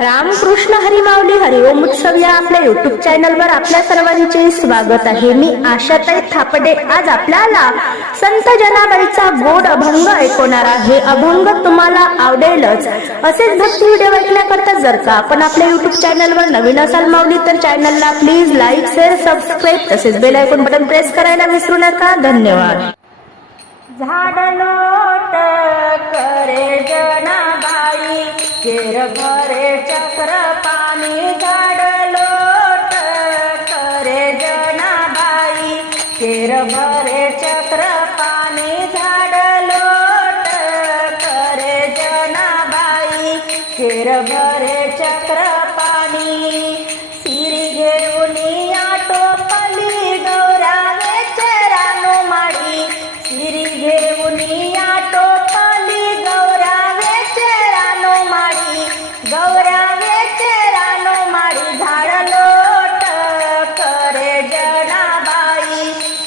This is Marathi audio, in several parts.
रामकृष्ण हरिमावली हरिओम उत्सव या आपल्या युट्यूब चॅनलवर आपल्या सर्वांचे स्वागत आहे. मी आशाताई थापडे. आज आपल्याला संत जनाबाईचा गोड अभंग ऐकवणार आहे. अभंग तुम्हाला आवडेलच. असेच भक्ती व्हिडिओ ऐकण्याकरता जर का आपण आपल्या युट्यूब चॅनलवर नवीन असाल मावली तर चॅनलला प्लीज लाईक शेअर सबस्क्राईब तसेच बेल ऐकून बटन प्रेस करायला विसरू नका. धन्यवाद. झाड लोट करे जनाबाई चक्र पाणी झाड लोट करे जनाबाई. केर भरे चक्र पाणी झाडलो करे जनाबाई. केर भरे चक्र पाणी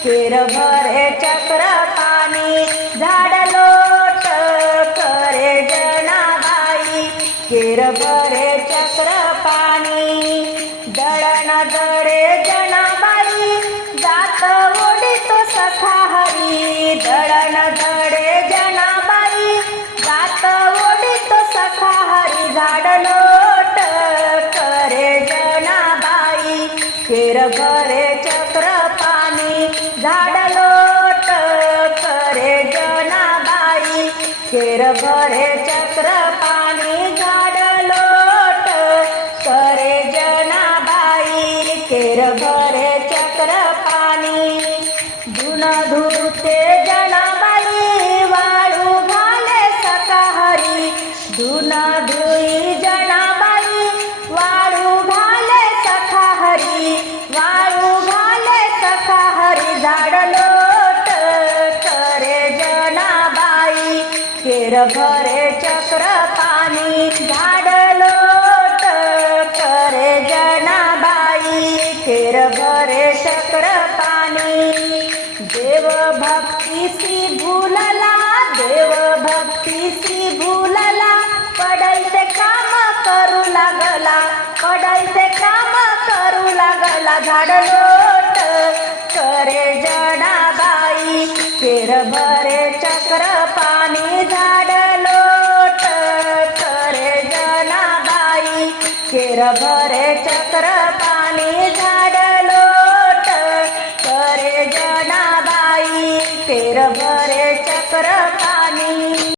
जनाबाई केर भरे चक्र पाणी झाड लोट करे जनाबाई. केर भरे चक्र पाणी दळण दळे जनाबाई. जात ओढितो सखा हरी दळण दळे जनाबाई. जात ओढितो सखा हरी झाड लोट करे जनाबाई. केर भरे चक्र आम्ही झाड लोट करे जनाबाई. शेर भरे चक्र पाणी झाड लोट करे जनाबाई. केर भरे चक्र पाणी. धुन धुन भरे चक्र पाणी झाड लोट करे जनाबाई. केर भरे चक्र पाणी देव भक्तीसी भूलला देव भक्तीसी भूलला. पडायचे काम करू लागला पडायचे काम करू लागला झाड लोट भरे चक्रपाणि झाडलोट करे जनाबाई भा ते भरे चक्रानी